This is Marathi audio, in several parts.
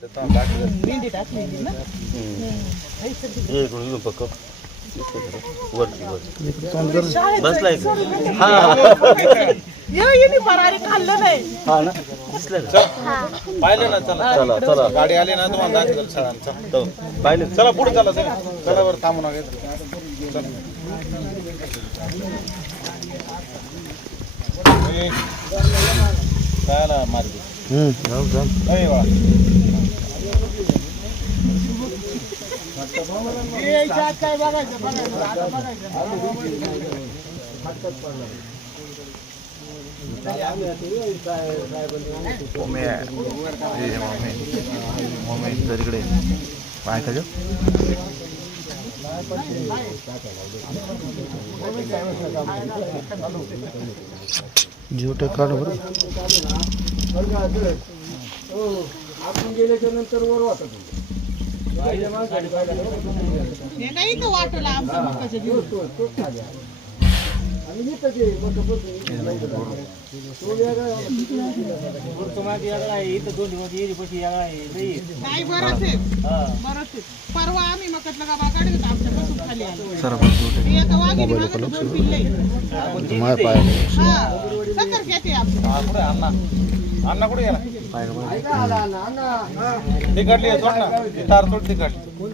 भेंडी टाकलेली ना बसलाय परारी खाल्लं नाही हा ना दिसलं का पाहिले ना चला चला चला गाडी आली ना तुम्हाला दाखवेल सरांचा पाहिलं चला पुढे चला चला बरं थांबू नका चला मार्गी काय बघायचं इकडे पाय का जिओ टेक कार्ड बरं आपण गेल्याच्या नंतर वर वाटत नाही तर वाटलं आमचं मकाच्या दिवस नाही बरंच आहे परवा आम्ही मकातलं गाबा काढत आमच्यापासून खाली आलो एका वाघिणी मागं दोन पिल्ले हा सत्तर घेते आमचं अण्णा कुठे गेला तिकडली सोड ना तार सोड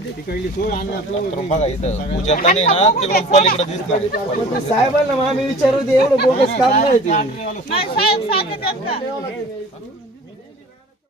तिकडली सोड अण्णा बघा इथं उचलता नाही ना तिकडून पलीकडे दिसत साहेबांना आम्ही विचारू दे एवढं बोगस काम नाही नाही साहेब सांगत आहेत का